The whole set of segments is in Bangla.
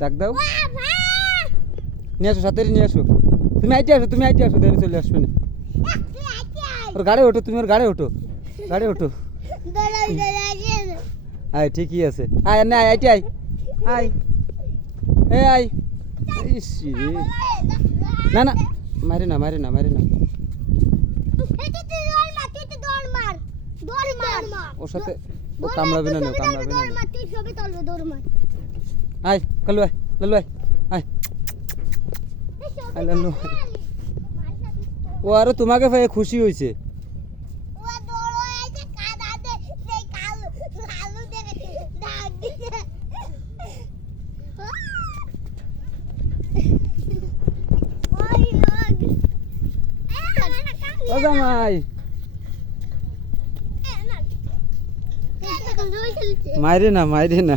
ডাক দাও নিয়ে আসো সাথে নিয়ে আসো তুমি আইতে আসো দেরি চলে আসবে না ওর গাড়ি ওঠো তুমি ওর গাড়ি ওঠো আয় ঠিকই আছে আয় না আইতে আয় আয় এ আয় ইস রে না না মারি না ওর সাথে ও কামড়াবে না আয় কালু আয় লালু আয় আয় আয় লালু ও আরো তোমাকে পেয়ে খুশি হয়েছে ও জামাই মাইরে না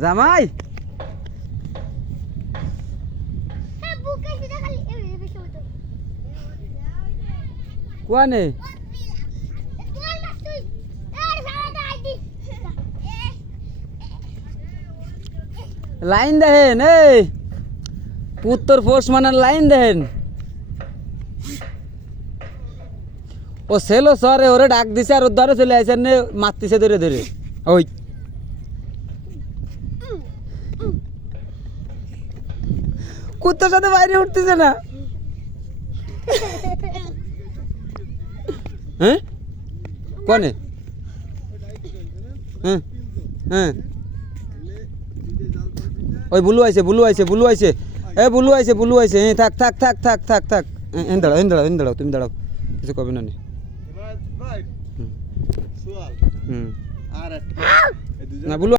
জামাই কোয়ানে লাইন দেখেন এই উত্তর ফোর্স মানার লাইন দেখেন ও সেলো সরে ওরে ডাক দিছে আর ওর ধরে চলে আসেন মারতিছে ধরে ওই কুত্তার সাথে বাইরে উঠতেছে না হ্যাঁ কোনে হ্যাঁ ওই বুলু আইছে এ বুলু আইছে হ্যাঁ থাক এন দাঁড়াও তুমি দাঁড়াও কিছু কবে না না বুলু